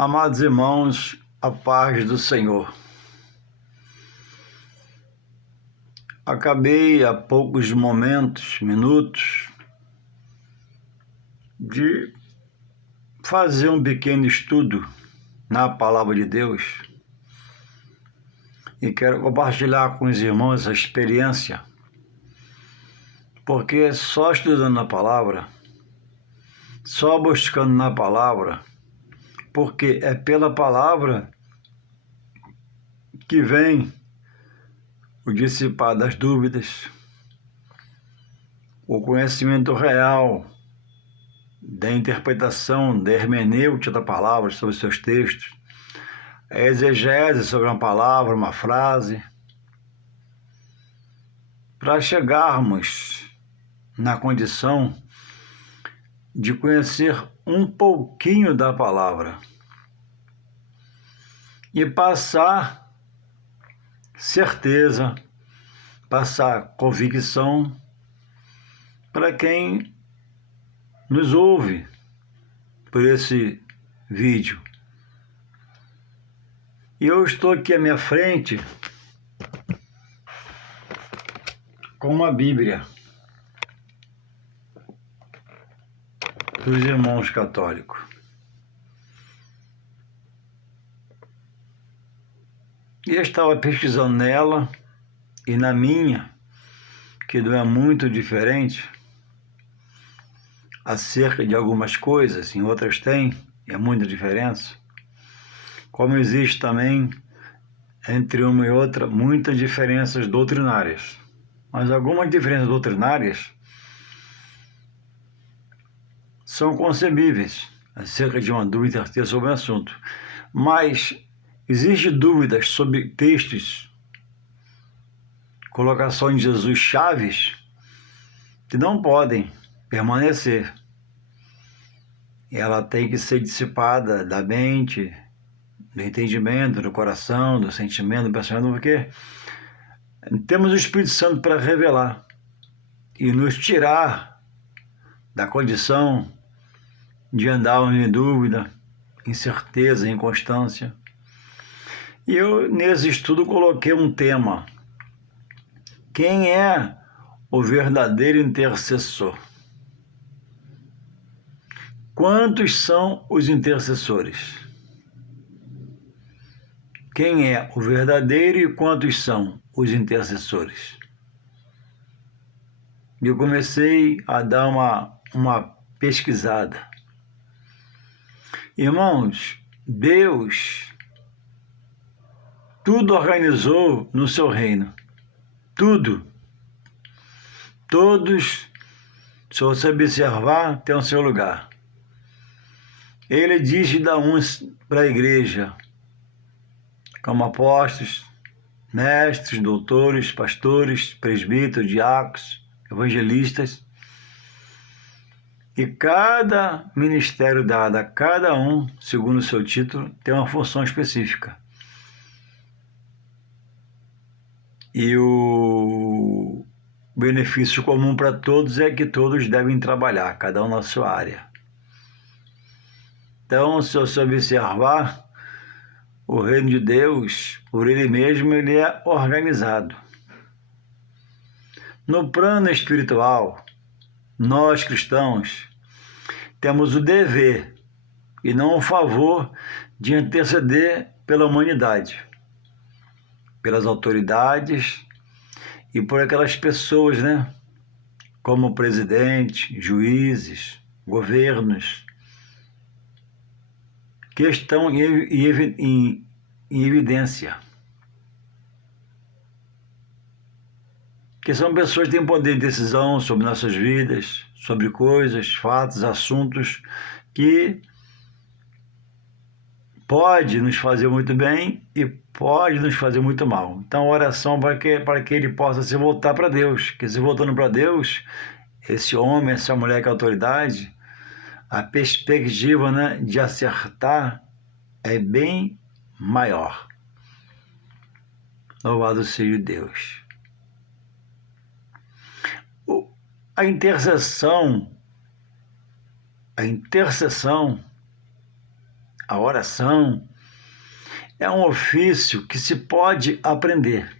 Amados irmãos, a paz do Senhor. Acabei há poucos minutos, de fazer um pequeno estudo na Palavra de Deus e quero compartilhar com os irmãos essa experiência, porque só estudando a Palavra, só buscando na Palavra, porque é pela Palavra que vem o dissipar das dúvidas, o conhecimento real da interpretação, da hermenêutica da palavra sobre seus textos, a exegese sobre uma palavra, uma frase, para chegarmos na condição de conhecer um pouquinho da palavra e passar certeza, passar convicção para quem nos ouve por esse vídeo. E eu estou aqui à minha frente com uma Bíblia dos irmãos católicos. E eu estava pesquisando nela e na minha, que não é muito diferente, acerca de algumas coisas, em outras tem, é muita diferença. Como existe também, entre uma e outra, muitas diferenças doutrinárias. Mas algumas diferenças doutrinárias são concebíveis acerca de uma dúvida ter sobre o assunto. Mas existem dúvidas sobre textos, colocação de Jesus chaves, que não podem permanecer. Ela tem que ser dissipada da mente, do entendimento, do coração, do sentimento, do pensamento, porque temos o Espírito Santo para revelar e nos tirar da condição de andarmos em dúvida, incerteza, inconstância. E eu, nesse estudo, coloquei um tema: quem é o verdadeiro intercessor? Quantos são os intercessores? Quem é o verdadeiro e quantos são os intercessores? E eu comecei a dar uma pesquisada. Irmãos, Deus tudo organizou no seu reino. Tudo. Todos, se você observar, tem o seu lugar. Ele diz de dar uns para a igreja, como apóstolos, mestres, doutores, pastores, presbíteros, diáconos, evangelistas. E cada ministério dado a cada um, segundo o seu título, tem uma função específica. E o benefício comum para todos é que todos devem trabalhar, cada um na sua área. Então, se você observar, o reino de Deus, por ele mesmo, ele é organizado. No plano espiritual, nós cristãos temos o dever e não o favor de interceder pela humanidade, pelas autoridades e por aquelas pessoas, como presidente, juízes, governos, que estão em evidência. Que são pessoas que têm poder de decisão sobre nossas vidas, sobre coisas, fatos, assuntos que pode nos fazer muito bem e pode nos fazer muito mal. Então, oração para que ele possa se voltar para Deus. Que se voltando para Deus, esse homem, essa mulher que é autoridade, a perspectiva de acertar é bem maior. Louvado seja Deus. A intercessão a oração, é um ofício que se pode aprender.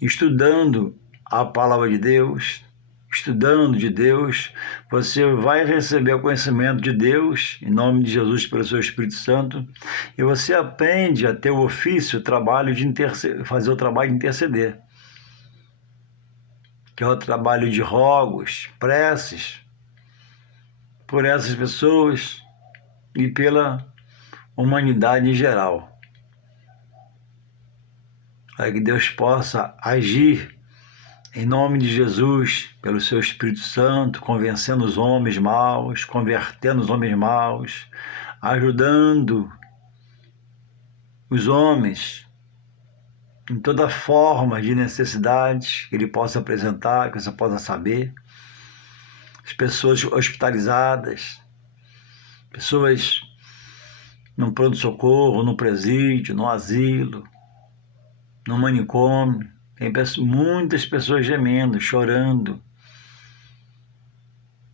Estudando a palavra de Deus, estudando de Deus, você vai receber o conhecimento de Deus, em nome de Jesus, pelo seu Espírito Santo, e você aprende a ter o ofício, o trabalho de fazer o trabalho de interceder, que é o trabalho de rogos, preces, por essas pessoas e pela humanidade em geral. Para que Deus possa agir em nome de Jesus, pelo seu Espírito Santo, convencendo os homens maus, convertendo os homens maus, ajudando os homens em toda forma de necessidades que ele possa apresentar, que você possa saber. As pessoas hospitalizadas, pessoas no pronto-socorro, no presídio, no asilo, no manicômio. Tem muitas pessoas gemendo, chorando.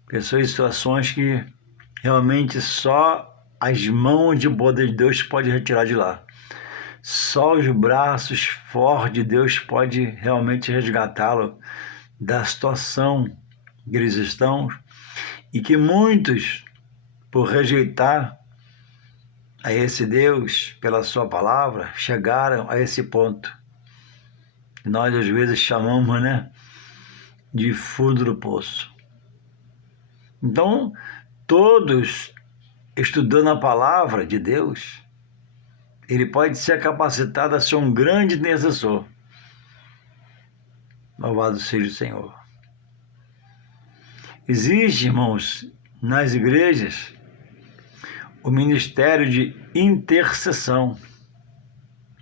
Pessoas em situações que realmente só as mãos de boa de Deus pode retirar de lá. Só os braços fortes de Deus pode realmente resgatá-lo da situação que eles estão, e que muitos, por rejeitar a esse Deus pela sua palavra, chegaram a esse ponto. Nós às vezes chamamos, de fundo do poço. Então, todos estudando a palavra de Deus, ele pode ser capacitado a ser um grande intercessor. Louvado seja o Senhor. Existe, irmãos, nas igrejas, o ministério de intercessão,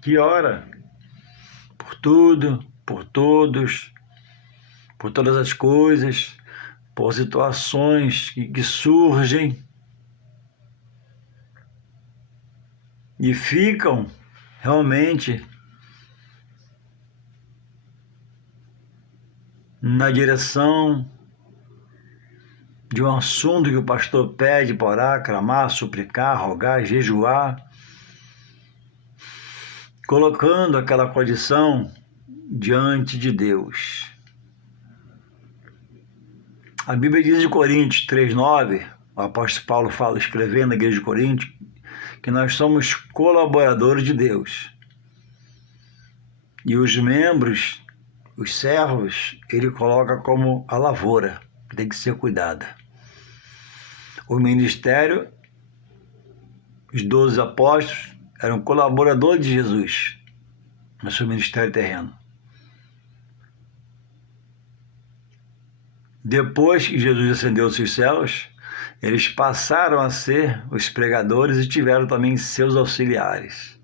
que ora por tudo, por todos, por todas as coisas, por situações que surgem e ficam realmente na direção de um assunto que o pastor pede para orar, clamar, suplicar, rogar, jejuar, colocando aquela condição diante de Deus. A Bíblia diz em Coríntios 3,9, o apóstolo Paulo fala, escrevendo na igreja de Coríntios, que nós somos colaboradores de Deus. E os membros, os servos, ele coloca como a lavoura, que tem que ser cuidada. O ministério, os 12 apóstolos, eram colaboradores de Jesus no seu ministério terreno. Depois que Jesus ascendeu aos céus, eles passaram a ser os pregadores e tiveram também seus auxiliares.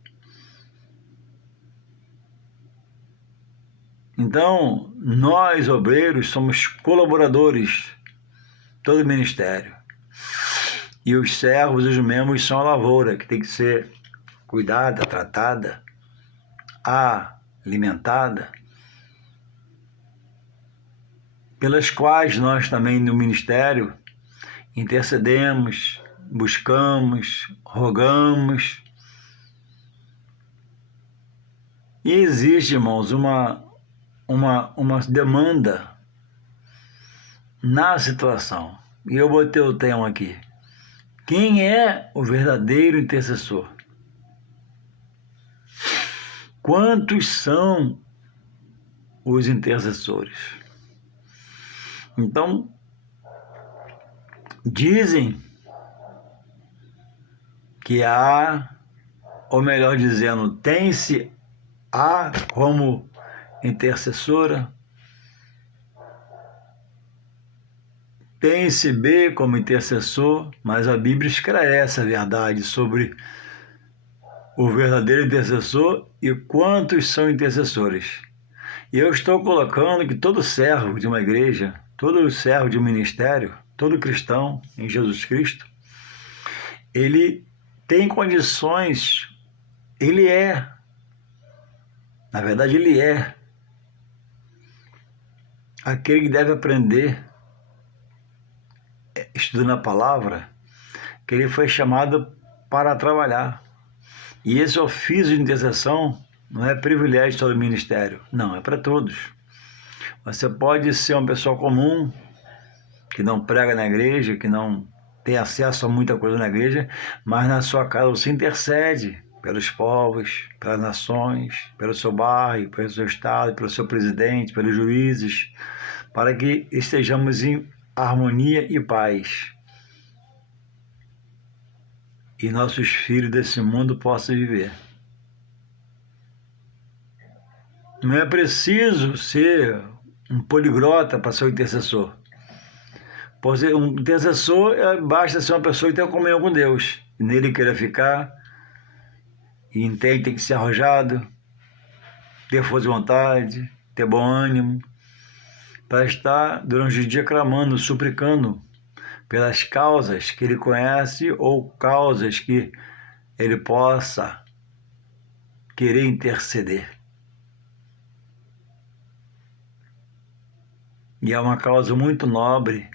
Então, nós, obreiros, somos colaboradores de todo o ministério. E os servos, os membros, são a lavoura, que tem que ser cuidada, tratada, alimentada, pelas quais nós também no ministério intercedemos, buscamos, rogamos. E existe, irmãos, uma demanda na situação. E eu botei o tema aqui. Quem é o verdadeiro intercessor? Quantos são os intercessores? Então, dizem que há, ou melhor dizendo, tem-se A como intercessora, tem-se B como intercessor, mas a Bíblia esclarece a verdade sobre o verdadeiro intercessor e quantos são intercessores. E eu estou colocando que todo servo de uma igreja, todo servo de um ministério, todo cristão em Jesus Cristo, ele tem condições, na verdade ele é aquele que deve aprender, estudando a palavra, que ele foi chamado para trabalhar. E esse ofício de intercessão não é privilégio só do ministério, não, é para todos. Você pode ser uma pessoa comum, que não prega na igreja, que não tem acesso a muita coisa na igreja, mas na sua casa você intercede pelos povos, pelas nações, pelo seu bairro, pelo seu estado, pelo seu presidente, pelos juízes, para que estejamos em harmonia e paz. E nossos filhos desse mundo possam viver. Não é preciso ser um poliglota para ser um intercessor. Por ser um intercessor, basta ser uma pessoa que tem comunhão com Deus. E nele queira ficar, e entende, tem que ser arrojado, ter força de vontade, ter bom ânimo, para estar durante o dia clamando, suplicando pelas causas que ele conhece ou causas que ele possa querer interceder. E é uma causa muito nobre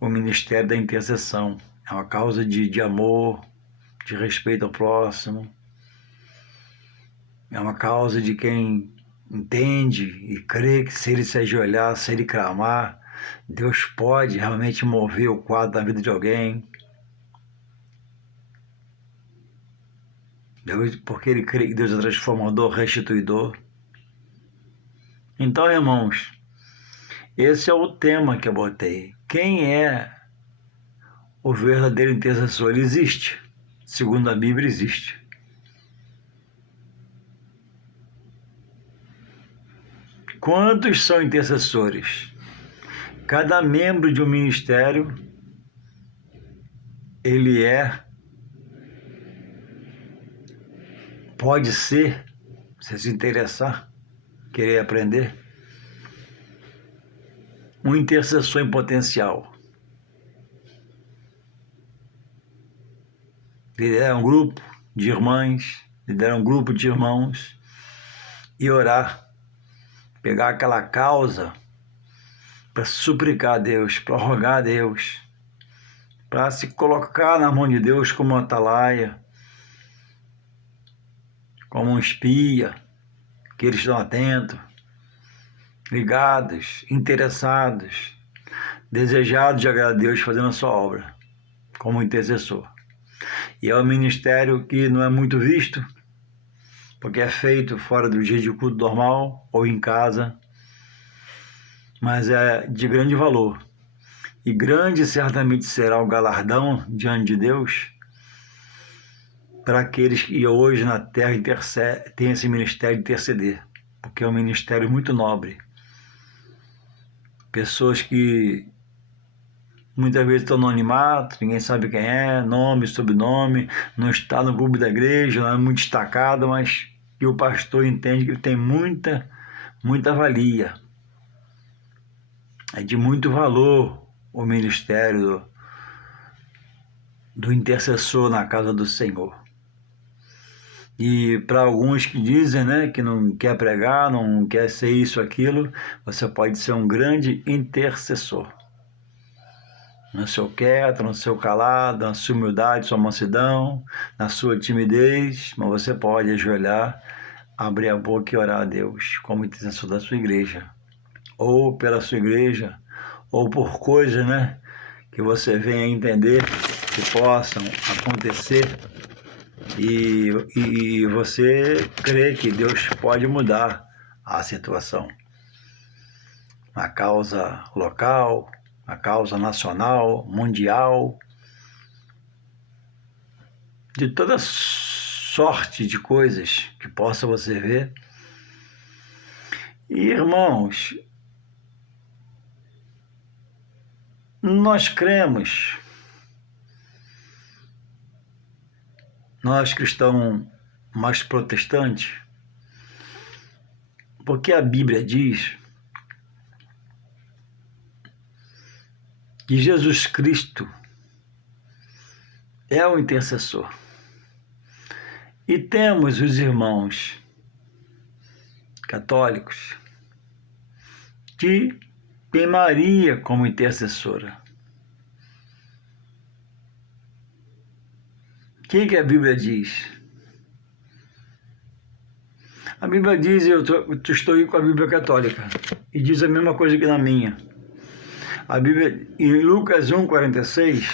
o ministério da intercessão. É uma causa de amor, de respeito ao próximo. É uma causa de quem entende e crê que se ele se ajoelhar, se ele clamar, Deus pode realmente mover o quadro da vida de alguém. Porque ele crê que Deus é transformador, restituidor. Então, irmãos, esse é o tema que eu botei. Quem é o verdadeiro intercessor? Ele existe. Segundo a Bíblia, existe. Quantos são intercessores? Cada membro de um ministério, ele pode ser, se interessar, querer aprender, um intercessor em potencial. Liderar um grupo de irmãs, liderar um grupo de irmãos e orar. Pegar aquela causa para suplicar a Deus, para rogar a Deus, para se colocar na mão de Deus como um atalaia, como um espia, que eles estão atentos, ligados, interessados, desejados de agradar a Deus fazendo a sua obra, como intercessor. E é um ministério que não é muito visto, porque é feito fora do dia de culto normal ou em casa, mas é de grande valor. E grande certamente será o galardão diante de Deus para aqueles que hoje na terra têm esse ministério de interceder, porque é um ministério muito nobre. Pessoas que muitas vezes estão no anonimato, ninguém sabe quem é, nome, sobrenome, não está no público da igreja, não é muito destacado, mas que o pastor entende que ele tem muita valia. É de muito valor o ministério do intercessor na casa do Senhor. E para alguns que dizem, né, que não quer pregar, não quer ser isso, aquilo, você pode ser um grande intercessor. No seu quieto, no seu calado, na sua humildade, sua mansidão, na sua timidez, mas você pode ajoelhar, abrir a boca e orar a Deus como intercessor da sua igreja, ou pela sua igreja, ou por coisas, né, que você venha entender que possam acontecer e você crê que Deus pode mudar a situação. A causa local, a causa nacional, mundial, de toda sorte de coisas que possa você ver. E, irmãos, nós cremos, nós cristãos mais protestantes, porque a Bíblia diz que Jesus Cristo é o intercessor. E temos os irmãos católicos que tem Maria como intercessora, que a Bíblia diz? A Bíblia diz, eu estou aí com a Bíblia católica, e diz a mesma coisa que na minha. A Bíblia, em Lucas 1,46,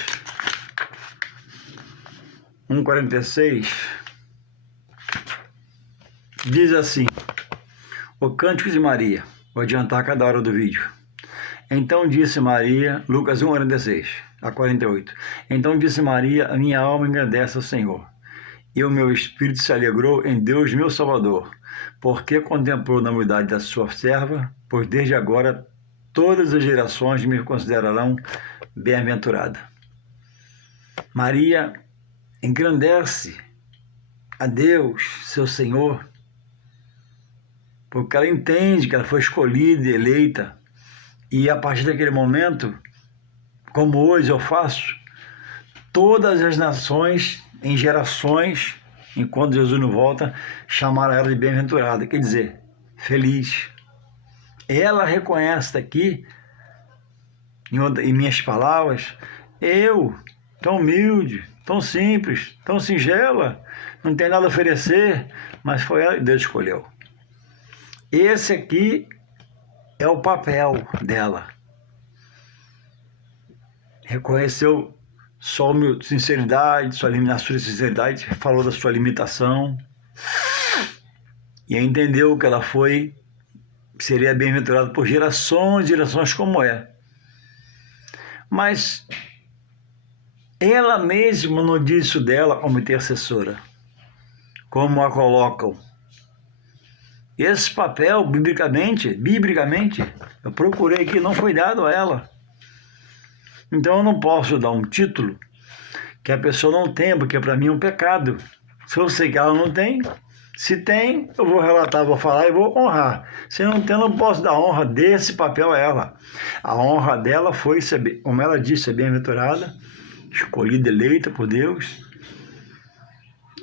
diz assim, o Cântico de Maria, vou adiantar cada hora do vídeo. Então disse Maria, Lucas 1,46 a 48, então disse Maria, a minha alma engrandece ao Senhor, e o meu espírito se alegrou em Deus meu Salvador, porque contemplou na humildade da sua serva, pois desde agora todas as gerações me considerarão bem-aventurada. Maria engrandece a Deus, seu Senhor, porque ela entende que ela foi escolhida e eleita, e a partir daquele momento, como hoje eu faço, todas as nações, em gerações, enquanto Jesus não volta, chamaram ela de bem-aventurada, quer dizer, feliz. Ela reconhece daqui, em minhas palavras, eu, tão humilde, tão simples, tão singela, não tem nada a oferecer, mas foi ela que Deus escolheu. Esse aqui é o papel dela. Reconheceu sua sinceridade, na sua sinceridade, falou da sua limitação e entendeu que ela seria bem-aventurada por gerações e gerações como é. Mas ela mesma não disse isso dela como intercessora, como a colocam. Esse papel, biblicamente, eu procurei que não foi dado a ela. Então eu não posso dar um título que a pessoa não tenha, porque para mim é um pecado. Se eu sei que ela não tem, se tem, eu vou relatar, vou falar e vou honrar. Se não tem, eu não posso dar honra desse papel a ela. A honra dela foi, como ela disse, ser bem-aventurada, escolhida, eleita por Deus,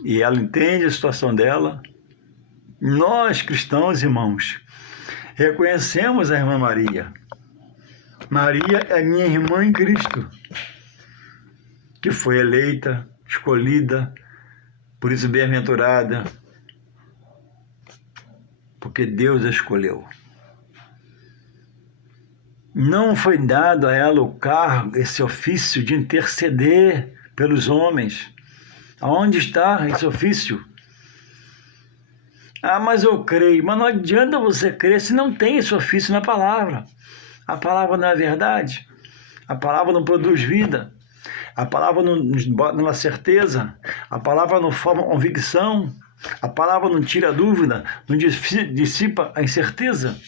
e ela entende a situação dela. Nós, cristãos, irmãos, reconhecemos a irmã Maria. Maria é minha irmã em Cristo, que foi eleita, escolhida, por isso bem-aventurada, porque Deus a escolheu. Não foi dado a ela o cargo, esse ofício de interceder pelos homens. Aonde está esse ofício? Ah, mas eu creio. Mas não adianta você crer se não tem esse ofício na palavra. A palavra não é verdade. A palavra não produz vida. A palavra não dá certeza. A palavra não forma convicção. A palavra não tira dúvida, não dissipa a incerteza.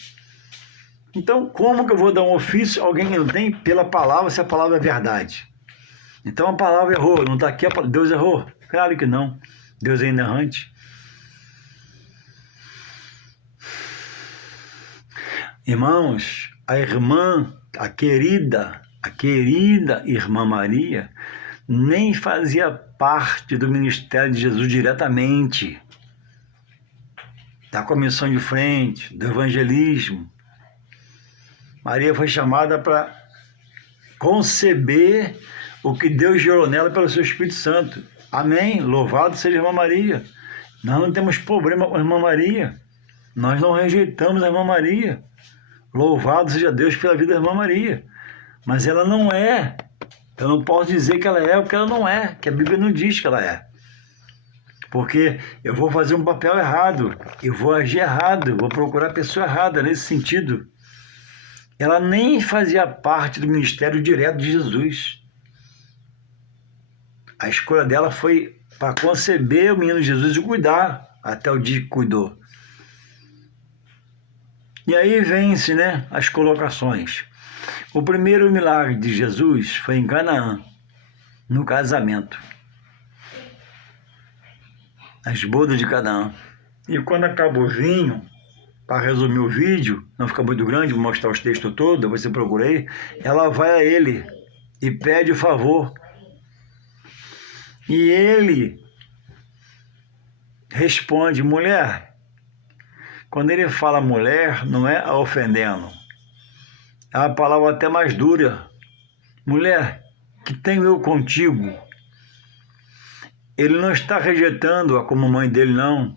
Então, como que eu vou dar um ofício a alguém que não tem pela palavra, se a palavra é verdade? Então a palavra errou, não está aqui, Deus errou? Claro que não. Deus é inerrante. Irmãos, a querida irmã Maria, nem fazia parte do ministério de Jesus diretamente, da comissão de frente, do evangelismo. Maria foi chamada para conceber o que Deus gerou nela pelo seu Espírito Santo. Amém? Louvado seja a irmã Maria. Nós não temos problema com a irmã Maria. Nós não rejeitamos a irmã Maria. Louvado seja Deus pela vida da irmã Maria. Mas ela não é. Eu não posso dizer que ela é o que ela não é, que a Bíblia não diz que ela é. Porque eu vou fazer um papel errado, eu vou agir errado, eu vou procurar a pessoa errada nesse sentido. Ela nem fazia parte do ministério direto de Jesus. A escolha dela foi para conceber o menino Jesus e cuidar, até o dia que cuidou. E aí vence, as colocações. O primeiro milagre de Jesus foi em Canaã, no casamento. As bodas de Canaã. E quando acaba o vinho, para resumir o vídeo, não fica muito grande, vou mostrar os textos todos, depois eu procurei, ela vai a ele e pede o favor. E ele responde, mulher. Quando ele fala mulher, não é a ofendendo. É uma palavra até mais dura. Mulher, que tenho eu contigo? ele não está rejeitando-a como mãe dele, não.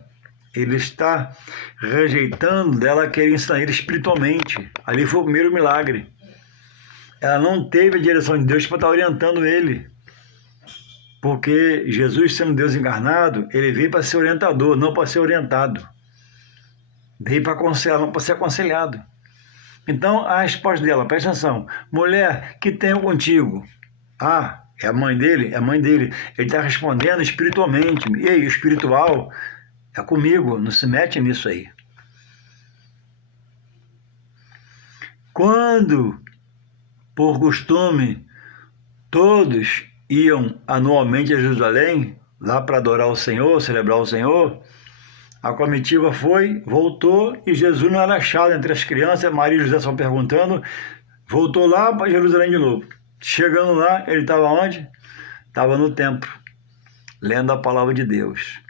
Ele está rejeitando dela querer ensinar ele espiritualmente. Ali foi o primeiro milagre. Ela não teve a direção de Deus para estar orientando ele. Porque Jesus, sendo Deus encarnado, ele veio para ser orientador, não para ser orientado. Veio para aconselhar, não para ser aconselhado. Então, a resposta dela, presta atenção. Mulher, que tenho contigo? Ah, é a mãe dele? É a mãe dele. Ele está respondendo espiritualmente. E aí, o espiritual é comigo, não se mete nisso aí. Quando, por costume, todos iam anualmente a Jerusalém, lá para adorar o Senhor, celebrar o Senhor, a comitiva foi, voltou, e Jesus não era achado entre as crianças. Maria e José estão perguntando, voltou lá para Jerusalém de novo. Chegando lá, ele estava onde? Estava no templo, lendo a palavra de Deus.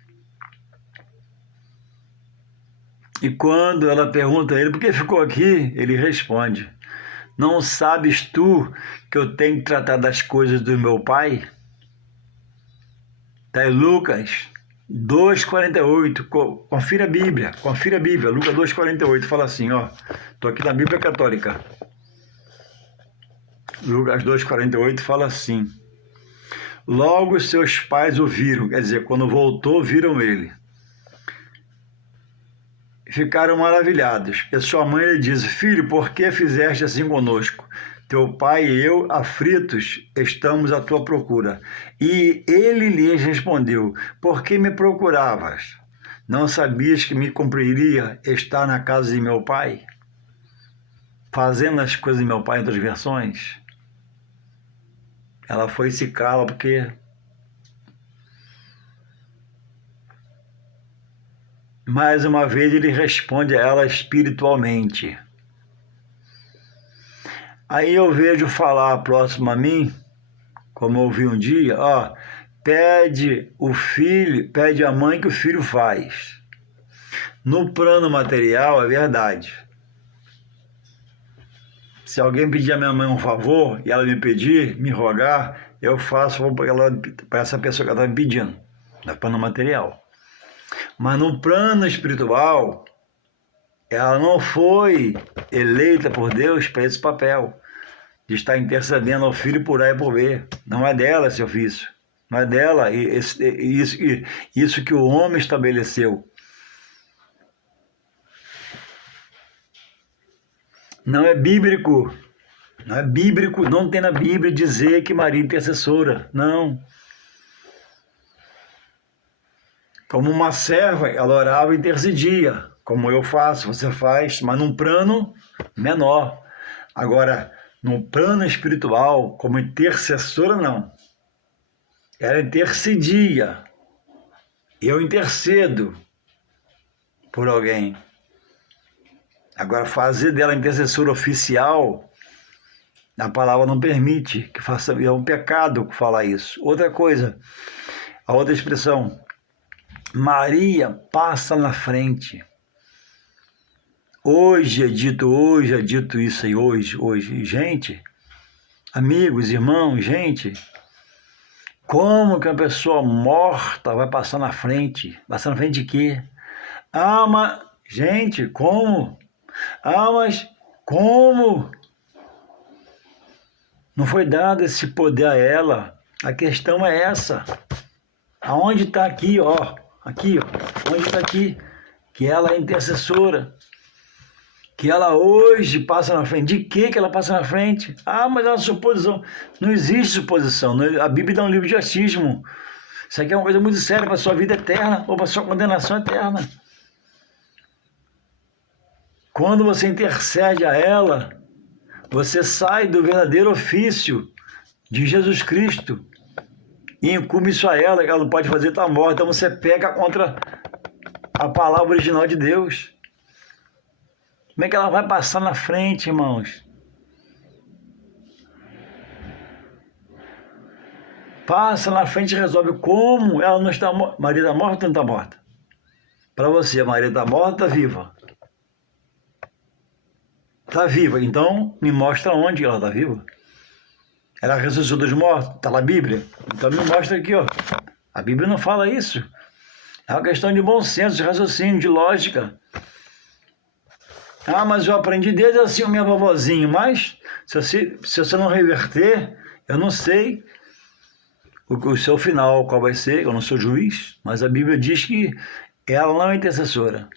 E quando ela pergunta a ele, por que ficou aqui? Ele responde, não sabes tu que eu tenho que tratar das coisas do meu pai? Está em Lucas 2,48, confira a Bíblia, Lucas 2,48, fala assim, ó, estou aqui na Bíblia Católica. Lucas 2,48 fala assim, logo seus pais o viram, quer dizer, quando voltou, viram ele. Ficaram maravilhados. E sua mãe lhe disse, filho, por que fizeste assim conosco? Teu pai e eu, aflitos, estamos à tua procura. E ele lhes respondeu, por que me procuravas? Não sabias que me cumpriria estar na casa de meu pai? Fazendo as coisas de meu pai em outras versões? Ela foi se cala porque... Mais uma vez ele responde a ela espiritualmente. Aí eu vejo falar próximo a mim, como eu ouvi um dia, ó, pede o filho, pede a mãe que o filho faz. No plano material é verdade. Se alguém pedir a minha mãe um favor e ela me pedir, me rogar, eu faço para essa pessoa que ela está me pedindo, no plano material. Mas no plano espiritual, ela não foi eleita por Deus para esse papel de estar intercedendo ao filho por A e por B. Não é dela esse ofício. Não é dela isso que o homem estabeleceu. Não é bíblico. Não é bíblico, não tem na Bíblia dizer que Maria é intercessora. Não. Como uma serva, ela orava e intercedia, como eu faço, você faz, mas num plano menor. Agora, no plano espiritual, como intercessora, não. Ela intercedia. Eu intercedo por alguém. Agora, fazer dela intercessora oficial, a palavra não permite, que faça, é um pecado falar isso. Outra coisa, a outra expressão, Maria passa na frente. Hoje é dito isso aí, hoje. Gente, amigos, irmãos, gente, como que uma pessoa morta vai passar na frente? Passar na frente de quê? Ah, mas, gente, como? Ah, mas como? Não foi dado esse poder a ela. A questão é essa. Aonde está aqui, ó? Aqui, ó. Onde está aqui? Que ela é intercessora. Que ela hoje passa na frente. De que ela passa na frente? Ah, mas é uma suposição. Não existe suposição. A Bíblia dá um livro de achismo. Isso aqui é uma coisa muito séria para a sua vida eterna ou para a sua condenação eterna. Quando você intercede a ela, você sai do verdadeiro ofício de Jesus Cristo e incumbe isso a ela, que ela não pode fazer, está morta. Então você peca contra a palavra original de Deus. Como é que ela vai passar na frente, irmãos? Passa na frente e resolve. Como ela não está morta? Maria está morta ou não está morta? Para você, a Maria está morta ou está viva? Está viva, então me mostra onde ela está viva. Ela ressuscitou dos mortos, está na Bíblia. Então me mostra aqui, ó. A Bíblia não fala isso. É uma questão de bom senso, de raciocínio, de lógica. Ah, mas eu aprendi desde assim o meu vovozinho. Mas, se você não reverter, eu não sei o seu final, qual vai ser. Eu não sou juiz, mas a Bíblia diz que ela não é intercessora.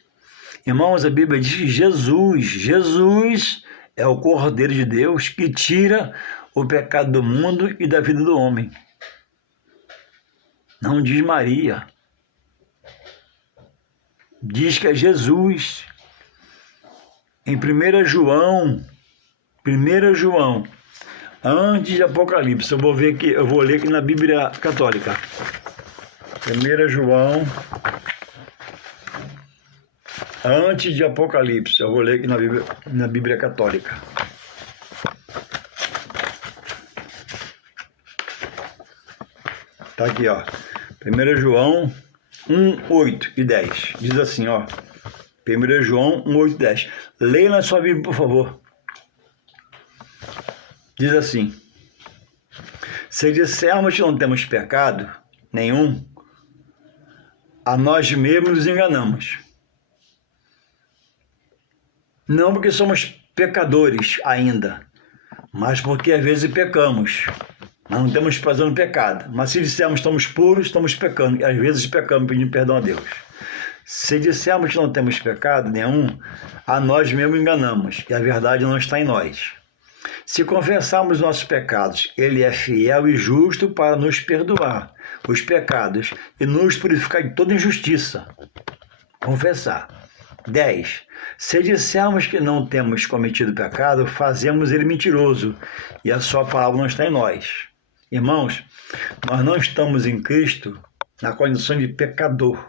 Irmãos, a Bíblia diz que Jesus é o Cordeiro de Deus que tira o pecado do mundo e da vida do homem. Não diz Maria. Diz que é Jesus. Em 1 João, antes de Apocalipse, eu vou ler aqui na Bíblia Católica. 1 João, antes de Apocalipse, eu vou ler aqui na Bíblia Católica. Tá aqui, ó. 1 João 1, 8 e 10. Diz assim, ó. 1 João 1, 8 e 10. Leia na sua Bíblia, por favor. Diz assim: se dissermos que não temos pecado nenhum, a nós mesmos nos enganamos. Não porque somos pecadores ainda, mas porque às vezes pecamos. Nós não temos prazer no pecado. Mas se dissermos que estamos puros, estamos pecando. E às vezes pecamos pedindo perdão a Deus. Se dissermos que não temos pecado nenhum, a nós mesmos enganamos. E a verdade não está em nós. Se confessarmos nossos pecados, Ele é fiel e justo para nos perdoar os pecados e nos purificar de toda injustiça. Confessar. 10. Se dissermos que não temos cometido pecado, fazemos Ele mentiroso e a sua palavra não está em nós. Irmãos, nós não estamos em Cristo na condição de pecador.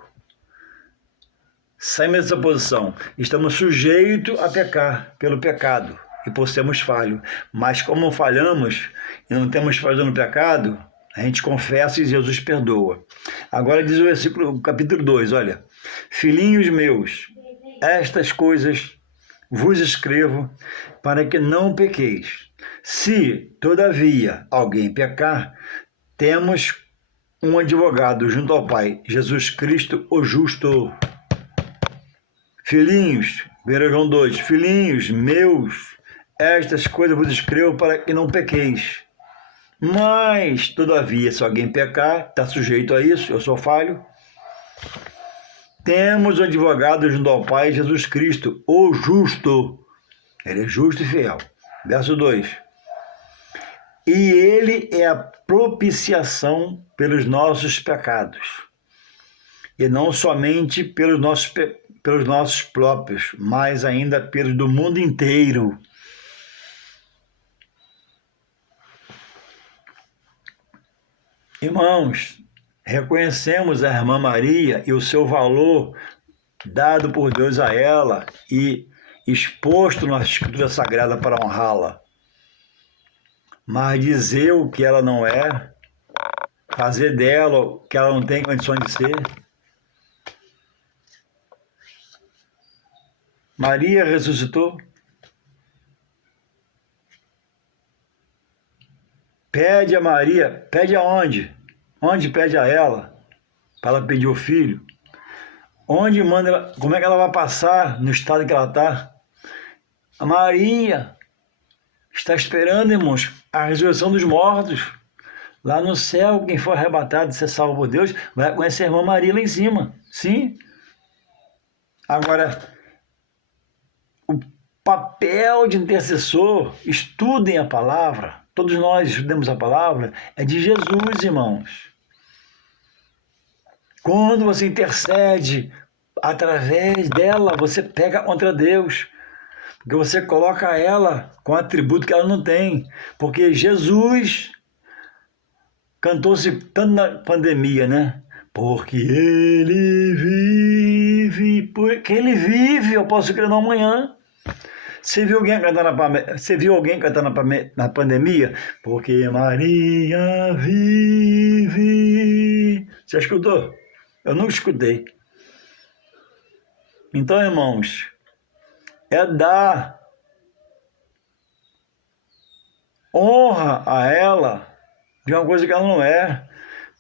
Saímos dessa posição. Estamos sujeitos a pecar pelo pecado e por sermos falhos. Mas como falhamos e não temos prazer no pecado, a gente confessa e Jesus perdoa. Agora diz o capítulo 2, olha. Filhinhos meus, estas coisas vos escrevo para que não pequeis. Se, todavia, alguém pecar, temos um advogado junto ao Pai, Jesus Cristo, o justo. Filhinhos, 1 João 2, filhinhos meus, estas coisas vos escrevo para que não pequeis. Mas, todavia, se alguém pecar, está sujeito a isso, eu sou falho. Temos um advogado junto ao Pai, Jesus Cristo, o justo. Ele é justo e fiel. Verso 2. E Ele é a propiciação pelos nossos pecados. E não somente pelos nossos próprios, mas ainda pelos do mundo inteiro. Irmãos, reconhecemos a irmã Maria e o seu valor dado por Deus a ela e exposto na Escritura Sagrada para honrá-la. Mas dizer o que ela não é, fazer dela o que ela não tem condições de ser. Maria ressuscitou. Pede a Maria, pede aonde? Onde pede a ela? Para ela pedir o filho? Onde manda ela, como é que ela vai passar no estado que ela está? A Maria está esperando, irmãos, a ressurreição dos mortos. Lá no céu, quem for arrebatado e ser salvo por Deus, vai conhecer a irmã Maria lá em cima. Sim. Agora, o papel de intercessor, estudem a palavra, todos nós estudamos a palavra, é de Jesus, irmãos. Quando você intercede, através dela, você pega contra Deus. Porque você coloca ela com atributo que ela não tem. Porque Jesus cantou-se tanto na pandemia, né? Porque Ele vive, porque Ele vive, eu posso crer no amanhã. Você viu alguém cantar na pandemia? Porque Maria vive. Você escutou? Eu nunca escutei. Então, irmãos, é dar honra a ela de uma coisa que ela não é.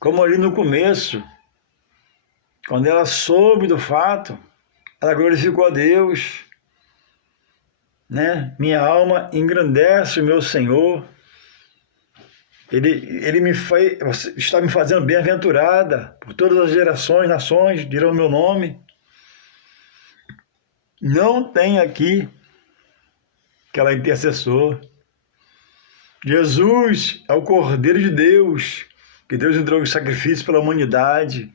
como ali no começo, quando ela soube do fato, ela glorificou a Deus, né? Minha alma engrandece o meu Senhor. Ele está me fazendo bem-aventurada por todas as gerações, nações, dirão o meu nome. Não tem aqui aquela intercessor. Jesus é o Cordeiro de Deus, que Deus entregou em sacrifício pela humanidade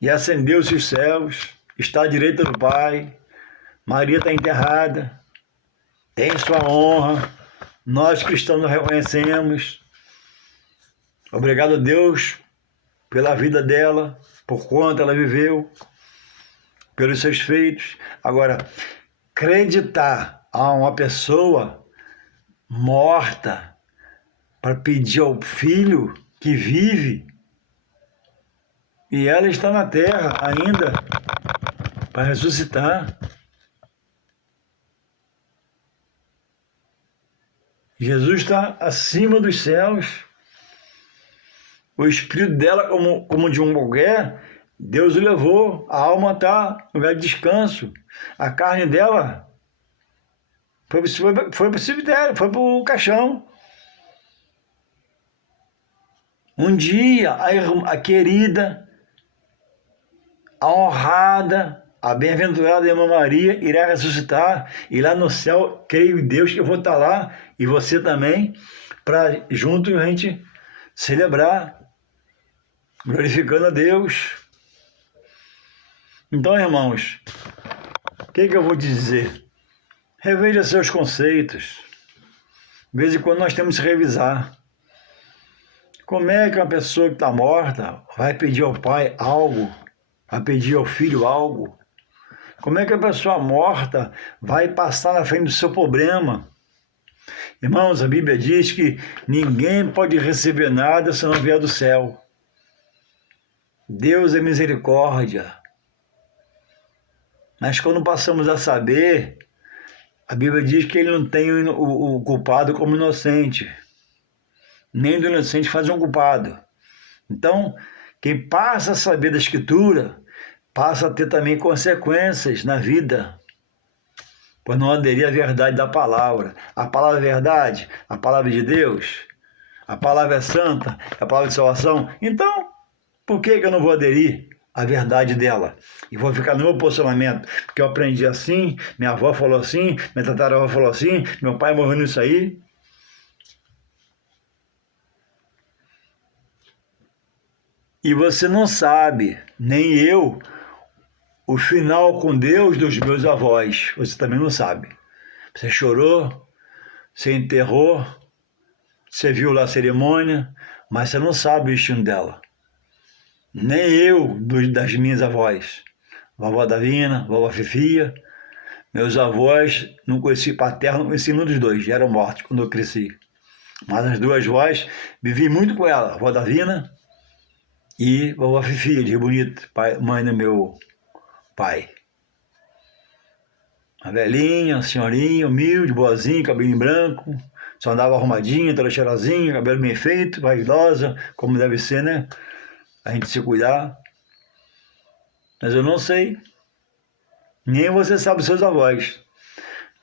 e ascendeu-se os céus, está à direita do Pai. Maria está enterrada, tem sua honra, nós cristãos nos reconhecemos. Obrigado a Deus pela vida dela, por quanto ela viveu, pelos seus feitos. Agora, acreditar a uma pessoa morta para pedir ao filho que vive e ela está na terra ainda para ressuscitar. Jesus está acima dos céus. O espírito dela, como de um qualquer, Deus o levou. A alma está no lugar de descanso. A carne dela foi para o cemitério, foi para o caixão. Um dia, a querida, a honrada, a bem-aventurada irmã Maria irá ressuscitar. E lá no céu, creio em Deus que eu vou estar lá, e você também, para juntos a gente celebrar, glorificando a Deus. Então, irmãos, o que eu vou dizer? Reveja seus conceitos. De vez em quando nós temos que revisar. Como é que uma pessoa que está morta vai pedir ao pai algo? Vai pedir ao filho algo? Como é que a pessoa morta vai passar na frente do seu problema? Irmãos, a Bíblia diz que ninguém pode receber nada se não vier do céu. Deus é misericórdia. Mas quando passamos a saber, a Bíblia diz que ele não tem o culpado como inocente. Nem do inocente faz um culpado. Então, quem passa a saber da Escritura, passa a ter também consequências na vida, por não aderir à verdade da palavra. A palavra é verdade, a palavra de Deus, a palavra é santa, é a palavra de salvação. Então, por que eu não vou aderir à verdade dela? E vou ficar no meu posicionamento, porque eu aprendi assim, minha avó falou assim, minha tataravó falou assim, meu pai morreu nisso aí. E você não sabe, nem eu, o final com Deus dos meus avós. Você também não sabe. Você chorou, você enterrou, você viu lá a cerimônia, mas você não sabe o destino dela. Nem eu, das minhas avós. Vovó Davina, vovó Fifia. Meus avós, não conheci paterno, não conheci nenhum dos dois, já eram mortos quando eu cresci. Mas as duas avós, vivi muito com ela, vovó Davina e vovó Fifia, de Rio Bonito, mãe do meu pai. Uma velhinha, uma senhorinha, humilde, boazinha, cabelinho branco, só andava arrumadinha, toda cheirosinha, cabelo bem feito, vaidosa, como deve ser, né? A gente se cuidar. Mas eu não sei. Nem você sabe os seus avós.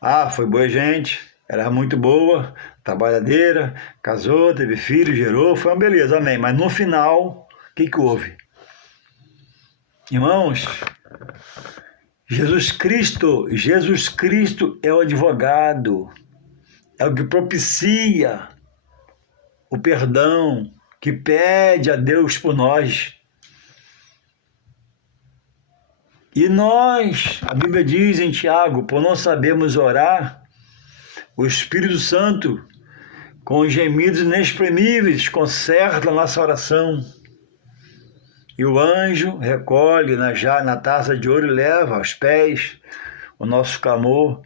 Ah, foi boa gente, era muito boa, trabalhadeira, casou, teve filho, gerou, foi uma beleza, amém. Mas no final, o que houve? Irmãos, Jesus Cristo é o advogado, é o que propicia o perdão, que pede a Deus por nós. E nós, a Bíblia diz em Tiago, por não sabermos orar, o Espírito Santo, com gemidos inexprimíveis, conserta a nossa oração. E o anjo recolhe na taça de ouro e leva aos pés o nosso clamor.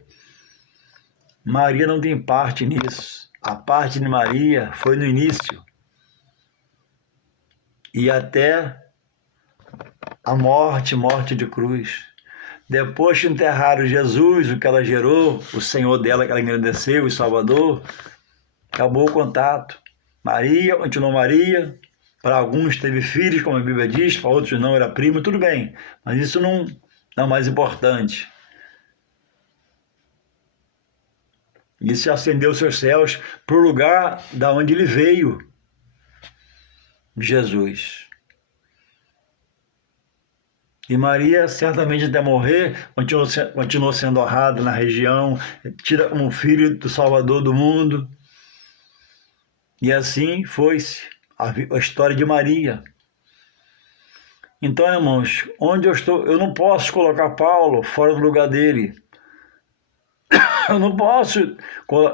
Maria não tem parte nisso. A parte de Maria foi no início. E até a morte de cruz. Depois que enterraram Jesus, o que ela gerou, o Senhor dela que ela engrandeceu, o Salvador, acabou o contato. Maria continuou Maria, Para alguns teve filhos, como a Bíblia diz, para outros não, era primo, tudo bem. Mas isso não é o mais importante. Isso ascendeu os seus céus para o lugar da onde ele veio, Jesus. E Maria, certamente até morrer, continuou sendo honrada na região, tida como filho do Salvador do mundo. E assim foi-se a história de Maria. Então, irmãos, onde eu estou, eu não posso colocar Paulo fora do lugar dele. Eu não posso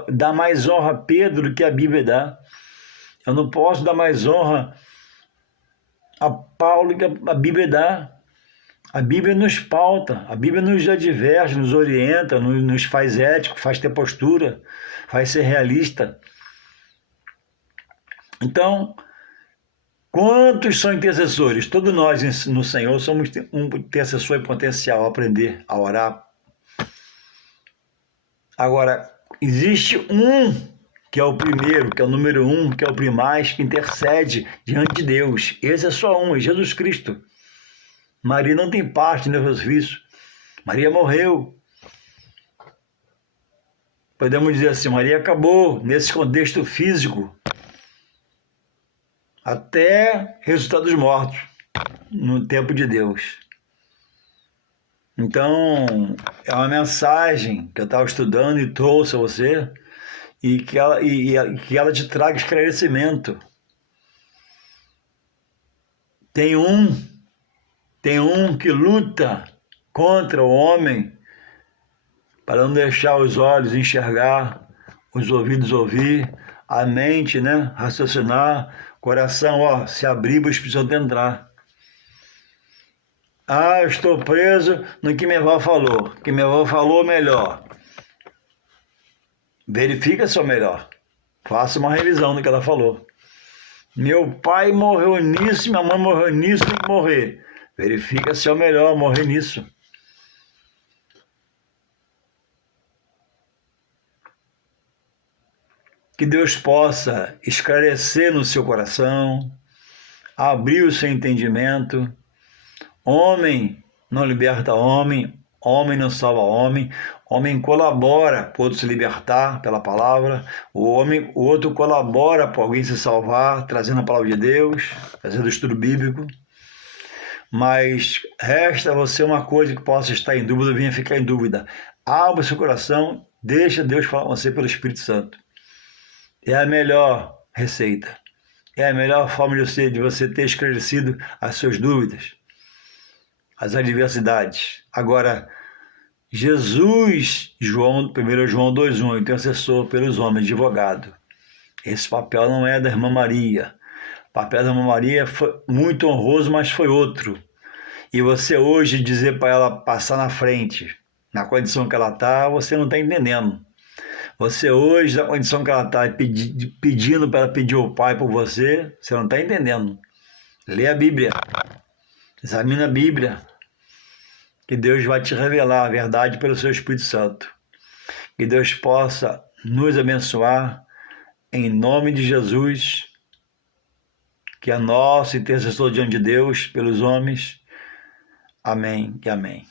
dar mais honra a Pedro do que a Bíblia dá. Eu não posso dar mais honra a Paulo do que a Bíblia dá. A Bíblia nos pauta, a Bíblia nos adverte, nos orienta, nos faz ético, faz ter postura, faz ser realista. Então, quantos são intercessores? Todos nós no Senhor somos um intercessor em potencial, a aprender a orar. Agora, existe um que é o primeiro, que é o número um, que é o primaz, que intercede diante de Deus. Esse é só um, é Jesus Cristo. Maria não tem parte no serviço. Maria morreu. Podemos dizer assim, Maria acabou nesse contexto físico. Até ressuscitar dos mortos, no tempo de Deus. Então, é uma mensagem que eu estava estudando e trouxe a você, e que ela te traga esclarecimento. Tem um que luta contra o homem para não deixar os olhos enxergar, os ouvidos ouvir, a mente, né, raciocinar, coração, se abrir para o Espírito Santo entrar. Eu estou preso no que minha avó falou. O que minha avó falou, melhor. Verifica se é o melhor. Faça uma revisão do que ela falou. Meu pai morreu nisso, minha mãe morreu nisso, tem que morrer. Verifica se é o melhor morrer nisso. Que Deus possa esclarecer no seu coração, abrir o seu entendimento. Homem não liberta homem, homem não salva homem, homem colabora para o outro se libertar pela palavra, o outro colabora para alguém se salvar, trazendo a palavra de Deus, trazendo o estudo bíblico. Mas resta você uma coisa que possa estar em dúvida, venha ficar em dúvida. Abra o seu coração, deixa Deus falar com você pelo Espírito Santo. É a melhor receita. É a melhor forma de você ter esclarecido as suas dúvidas, as adversidades. Agora, Jesus, 1 João 2,1, intercessor pelos homens, advogado. Esse papel não é da irmã Maria. O papel da irmã Maria foi muito honroso, mas foi outro. E você hoje dizer para ela passar na frente, na condição que ela está, você não está entendendo. Você hoje, na condição que ela está, pedindo para ela pedir ao Pai por você, você não está entendendo. Lê a Bíblia. Examina a Bíblia. Que Deus vai te revelar a verdade pelo seu Espírito Santo. Que Deus possa nos abençoar em nome de Jesus, que é nosso intercessor diante de Deus pelos homens. Amém e amém.